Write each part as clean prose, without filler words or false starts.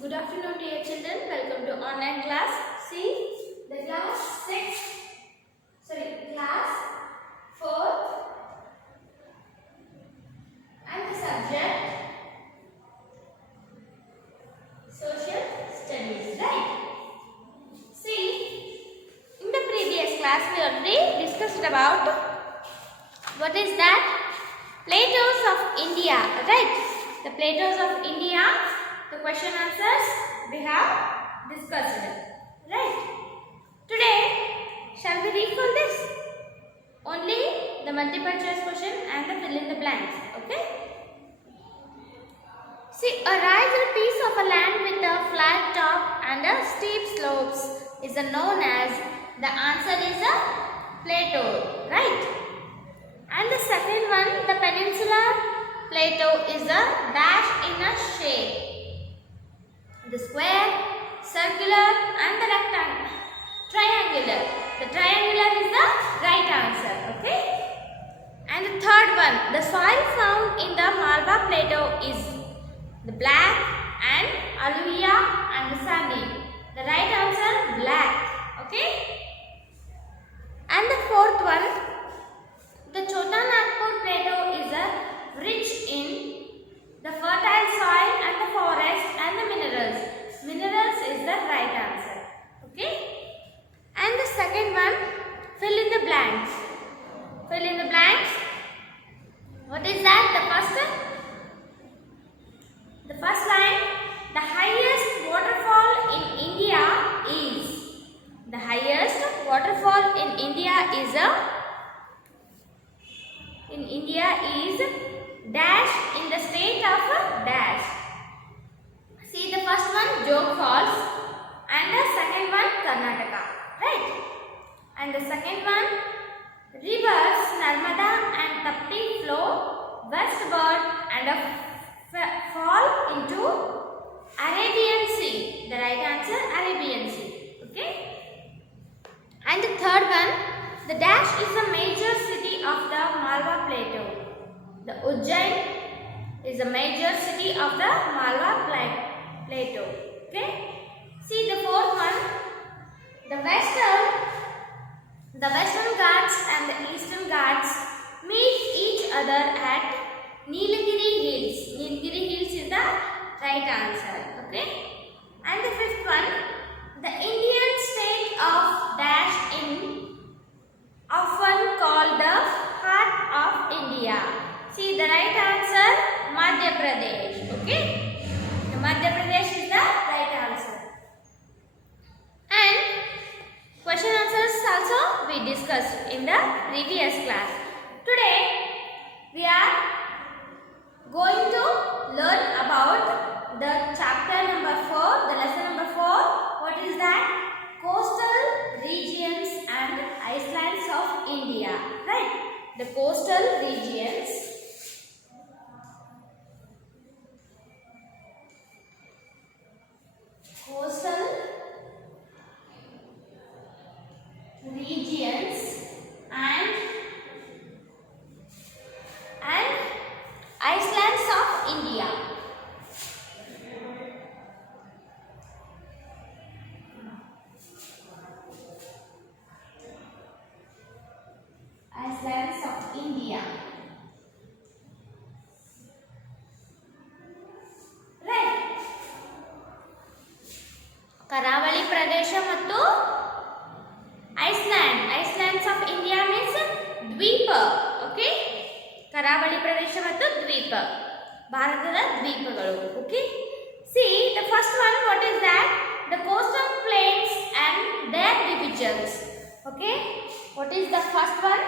Good afternoon, dear children. Welcome to online class. See the class 4th and the subject social studies, right? See, in the previous class we already discussed about what is that? Plateaus of India, right? The plateaus of India, the question answers we have discussed, right? Today, shall we read for this? Only the multiple choice question and the fill in the blanks, okay? See, a raised piece of a land with a flat top and a steep slopes is known as, the answer is a plateau, right? And the second one, the peninsular plateau is a dash in a shape. The square, circular and the rectangle, triangular. The triangular is the right answer, okay? And the third one, the soil found in the Malwa plateau is the black and alluvial and the sandy. The right answer, black, okay? And the fourth one, the Chota Nagpur plateau is rich in the fertile soil and the forest and the minerals. Minerals is the right answer, okay? And the second one, fill in the blanks. Fill in the blanks. What is that? The first line, the highest waterfall in India is. The highest waterfall in India is dash in the state of dash. See the first one, Jog Falls, and the second one, Karnataka, right? And the second one, rivers Narmada and Tapti flow westward and fall into Arabian Sea. The right answer, Arabian Sea, okay? And the third one, the dash is a major city of the Malwa plateau. The Ujjain is a major city of the Malwa plateau. Okay? See the fourth one. The Western Ghats and the Eastern Ghats meet each other at Nilgiri Hills. Nilgiri Hills is the right answer. Okay? And the fifth one. The Indian state of dash in often called the heart of India. See the right answer, Madhya Pradesh, okay? The Madhya Pradesh is the right answer. And question answers also we discussed in the previous class. Today we are going to learn about the chapter number 4, the lesson number 4. What is that? Coastal regions and islands of India, right? The coastal regions and islands of India. Islands of India. Right. ಕರಾವಳಿ ಪ್ರದೇಶ ಮತ್ತು islands of India means ದ್ವೀಪ, okay? ಕರಾವಳಿ ಪ್ರದೇಶ ಮತ್ತು ದ್ವೀಪ, ಭಾರತದ ದ್ವೀಪಗಳು, okay? See the first one, what is that? The coastal plains and their divisions, okay? What is the first one?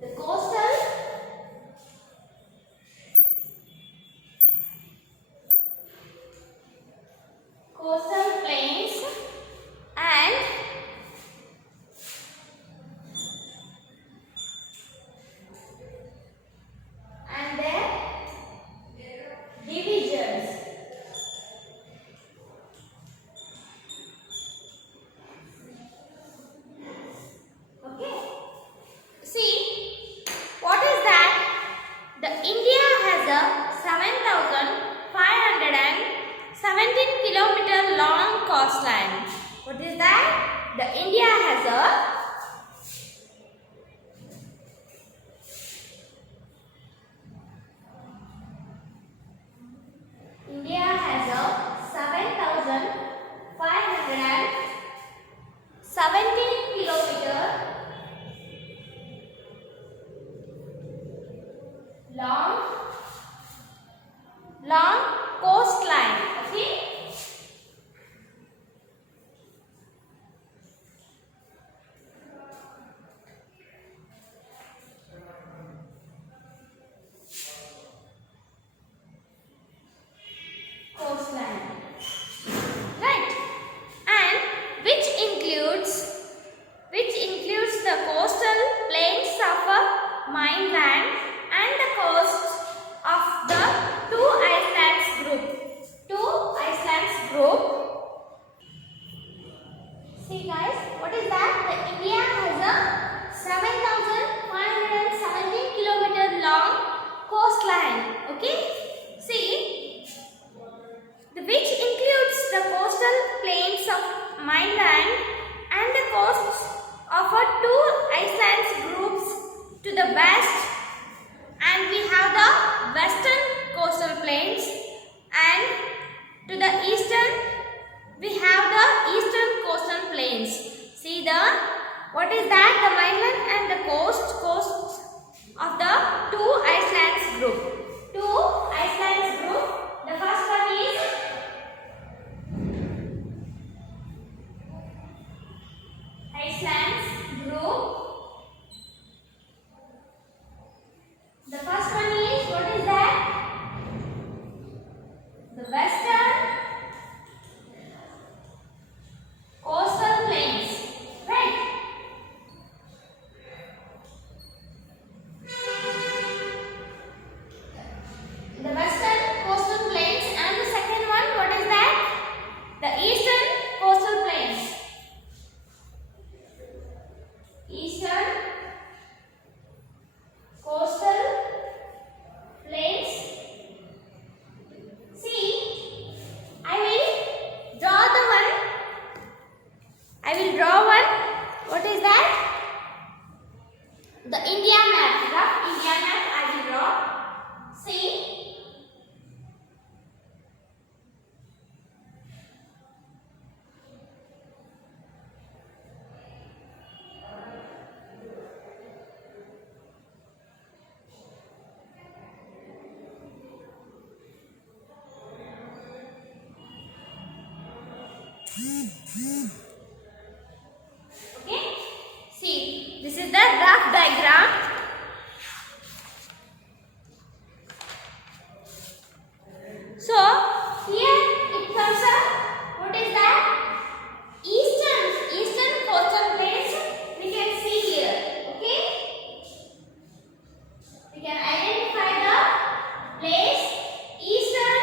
The coastal plains and their divisions. Okay. 17-kilometer long coastline. What is that? The India has a India has a 7,517 kilometer long coastline. Okay. Coastline. Right. And which includes the coastal plains of mainland and the coast of the two islands group. See guys, what is that? The India has a 7,517 kilometer long coastline. Okay. See, which includes the coastal plains of mainland and the coasts of two islands groups to the west, and we have the western coastal plains, and to the eastern we have the eastern coastal plains. See what is that? The mainland and the coasts of the two islands group. The first one is islands group. The first one is, what is that? The western coastal plains. Right. The western coastal plains, and the second one, what is that? The eastern coastal plains. Eastern coastal plains. See, I will draw one. What is that? The India map. The India map I will draw. See. Okay. See, this is the rough diagram. So here it comes up. What is that? Eastern coastal plains. We can see here. Okay. We can identify the place. Eastern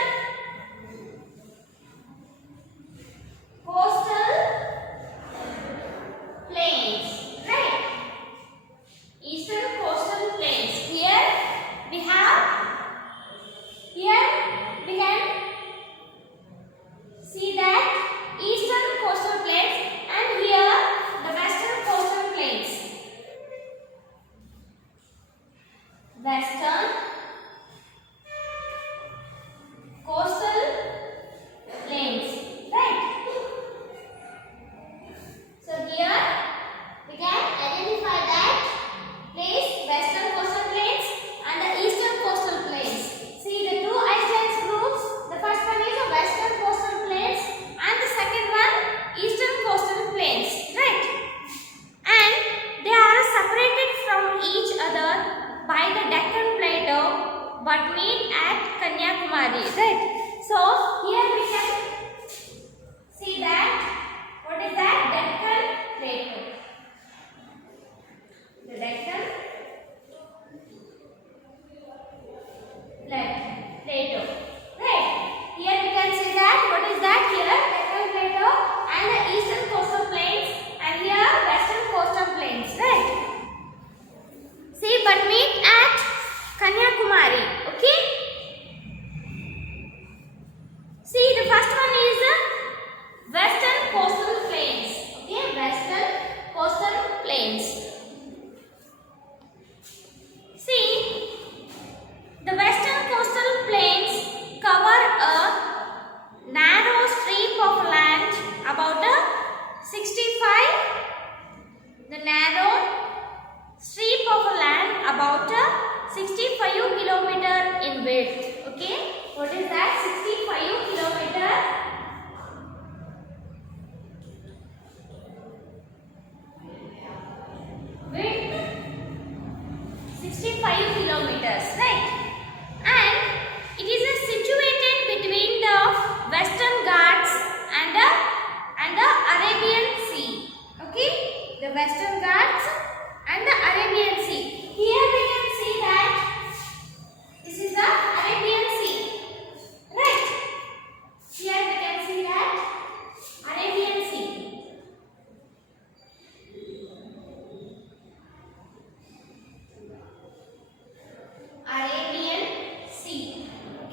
coastal plains, right? Eastern coastal plains. Here we can see that eastern coastal plains, and here the western coastal plains. Western coastal plains, right? So here we can identify that place, western coastal plains and the eastern coastal plains. See the two islands groups. The first one is the western coastal plains and the second one eastern coastal plains, right? And they are separated from each other by the Deccan Plateau but meet at Kanyakumari, right? So here we can see that. What is that? Deccan Plateau. The Deccan Plateau. Right. Here we can see that. What is that? Here Deccan Plateau and the eastern coastal plains, and here western coastal plains. Right. See, but meet at Kanyakumari. Okay. See, the first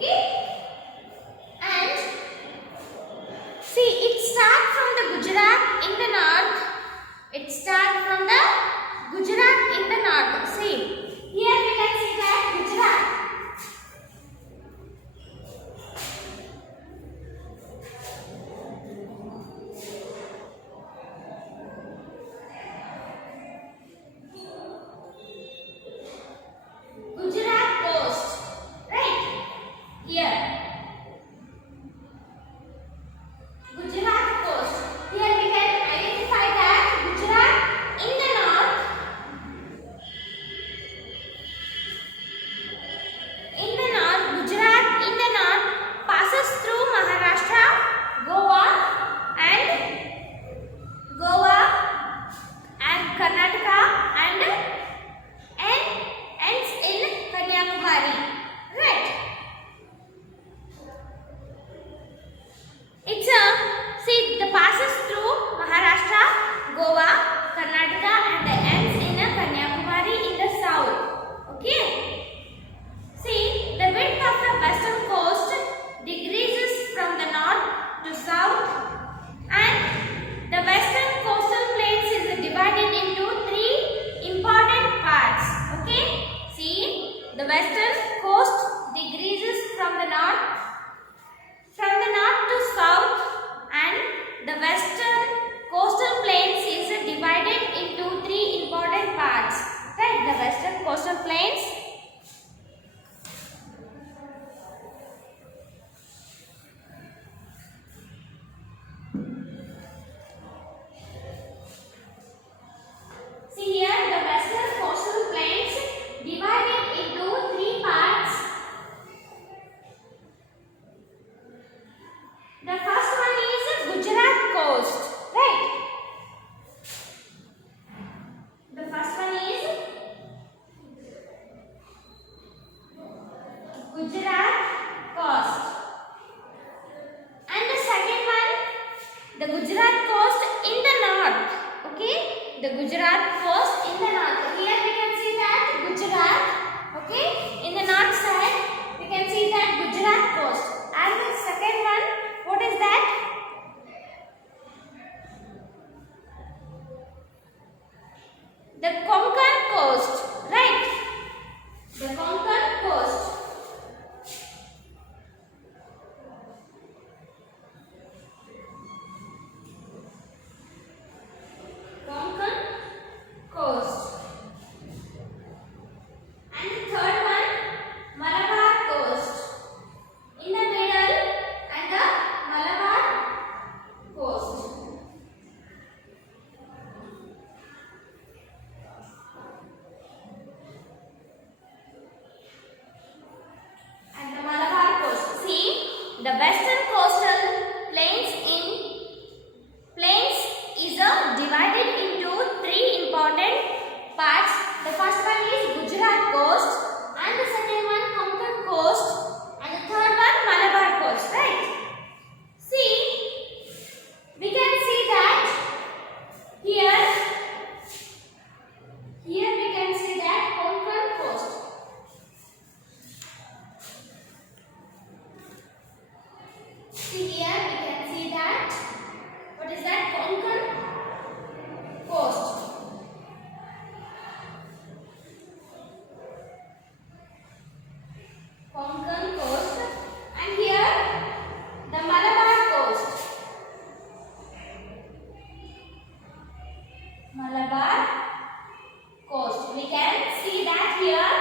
Okay. And see, it starts from the Gujarat in the north. It starts from the Gujarat in the north. See, here we can see that Gujarat. Gujarat coast, right? Here. Gujarat coast. Here we can identify that Gujarat in the north. Gujarat in the north passes through Maharashtra, Goa and Karnataka and ends in Kanyakumari. Right? It's see, the passes through Maharashtra, Goa, Karnataka and ends in Kanyakumari in the south. Okay. See, the width of the western coast decreases from the north to south, and the western coastal plains is divided into three important parts. Okay. See, the western coast decreases from the north to south, and the western coastal plains is divided into three important parts. Right? The western coastal plains. See here, the western coastal plains divided into three parts. The first one is Gujarat coast, right? The first one is Gujarat coast. And the second one, the Gujarat coast in the north. Okay? The Gujarat coast in the north. Here we can see that Gujarat. Okay? In the north side, we can see that Gujarat coast. And the second one, what is that? The Concurrent Coast, right? The Concurrent Coast. Concurrent Coast. And the third one, Malabar Coast. In the middle, and the Malabar Coast. And the Malabar Coast. See, the western coastal plains is divided into three important parts. The first one is Gujarat coast, and the second one Concurrent coast, and the third one Malabar coast. Right? See, we can see that here we can see that Concurrent coast. See here we can see that. What is that? Concurrent coast. Concurrent coast. And here the Malabar coast. Malabar coast. We can see that here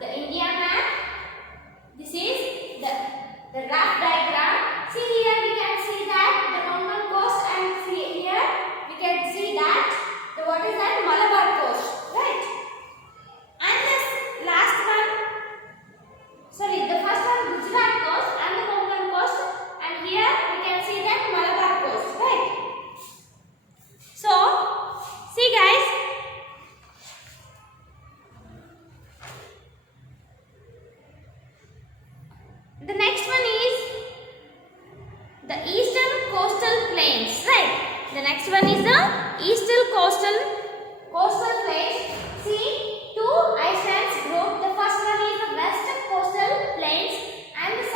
the India map. This is the rough diagram. See here we can see that the Concurrent coast, and see here we can see that what is that? Malabar coast, right? And this last one, sorry, the first one Gujarat coast and the Concurrent coast, and here we can see that Malabar coast, right? So, see guys, the next one is the eastern coastal plains, right? The next one is the eastern coastal plains. See, two islands group. The first one is the western coastal plains, and the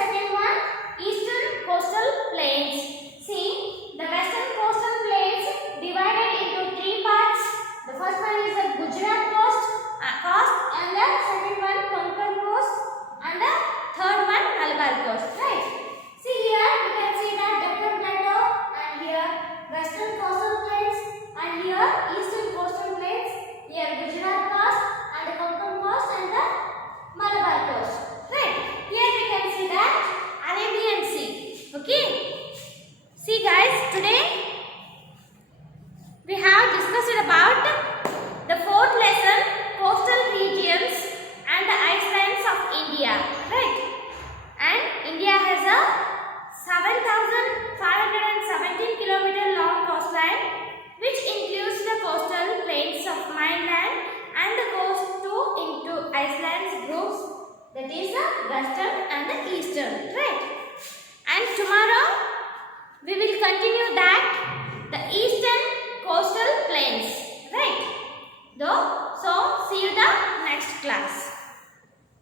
has a 7,517 kilometer long coastline, which includes the coastal plains of mainland and the coast too into Iceland's groups, that is the western and the eastern, right? And tomorrow we will continue that the east